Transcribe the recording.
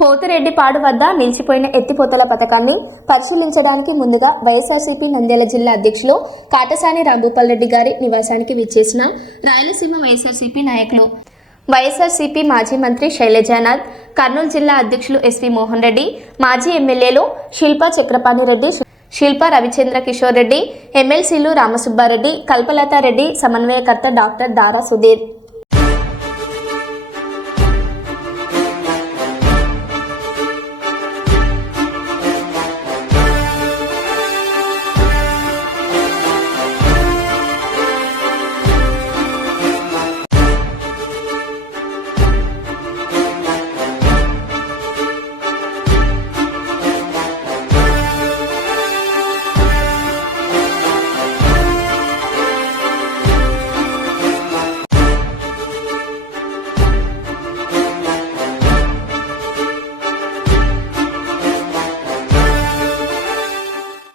పోతిరెడ్డిపాడు వద్ద నిలిచిపోయిన ఎత్తిపోతల పథకాన్ని పరిశీలించడానికి ముందుగా వైఎస్ఆర్సీపీ నంద్యాల జిల్లా అధ్యక్షులు కాటసాని రాంభూపాల్ రెడ్డి గారి నివాసానికి విచ్చేసిన రాయలసీమ వైఎస్ఆర్సీపీ నాయకులు, వైఎస్ఆర్సీపీ మాజీ మంత్రి శైలజానాథ్, కర్నూలు జిల్లా అధ్యక్షులు ఎస్వి మోహన్ రెడ్డి, మాజీ ఎమ్మెల్యేలు శిల్పా చక్రపాణి రెడ్డి, శిల్పా రవిచంద్ర కిషోర్ రెడ్డి, ఎమ్మెల్సీలు రామసుబ్బారెడ్డి, కల్పలతారెడ్డి, సమన్వయకర్త డాక్టర్ దారా సుధీర్.